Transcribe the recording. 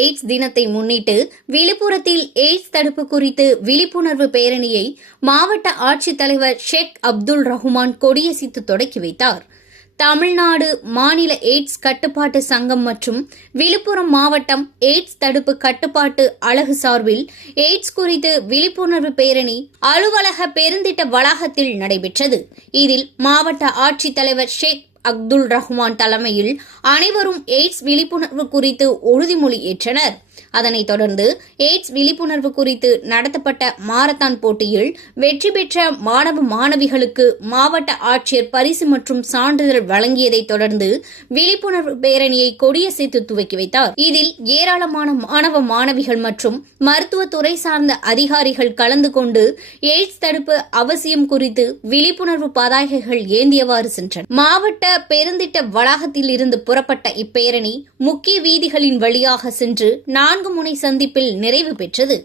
AIDS தினத்தை முன்னிட்டு விழுப்புரத்தில் எய்ட்ஸ் தடுப்பு குறித்து விழிப்புணர்வு பேரணியை மாவட்ட ஆட்சித்தலைவர் ஷேக் அப்துல் ரஹ்மான் கொடியசைத்து தொடக்கி வைத்தார். தமிழ்நாடு மாநில எய்ட்ஸ் கட்டுப்பாட்டு சங்கம் மற்றும் விழுப்புரம் மாவட்டம் எய்ட்ஸ் தடுப்பு கட்டுப்பாட்டு அலகு சார்பில் எய்ட்ஸ் குறித்து விழிப்புணர்வு பேரணி அலுவலக பெருந்திட்ட வளாகத்தில் நடைபெற்றது. இதில் மாவட்ட ஆட்சித்தலைவர் ஷேக் அப்துல் ரஹ்மான் தலைமையில் அனைவரும் எய்ட்ஸ் விழிப்புணர்வு குறித்து உறுதிமொழி ஏற்றனர். அதனைத் தொடர்ந்து எய்ட்ஸ் விழிப்புணர்வு குறித்து நடத்தப்பட்ட மாரத்தான் போட்டியில் வெற்றி பெற்ற மாணவ மாணவிகளுக்கு மாவட்ட ஆட்சியர் பரிசு மற்றும் சான்றிதழ் வழங்கியதைத் தொடர்ந்து விழிப்புணர்வு பேரணியை கொடியசைத்து துவக்கி வைத்தார். இதில் ஏராளமான மாணவ மாணவிகள் மற்றும் மருத்துவத்துறை சார்ந்த அதிகாரிகள் கலந்து கொண்டு எய்ட்ஸ் தடுப்பு அவசியம் குறித்து விழிப்புணர்வு பதாகைகள் ஏந்தியவாறு சென்றனர். மாவட்ட பெருந்திட்ட வளாகத்தில் இருந்து புறப்பட்ட இப்பேரணி முக்கிய வீதிகளின் வழியாக சென்று 4 முனை சந்திப்பில் நிறைவு பெற்றது.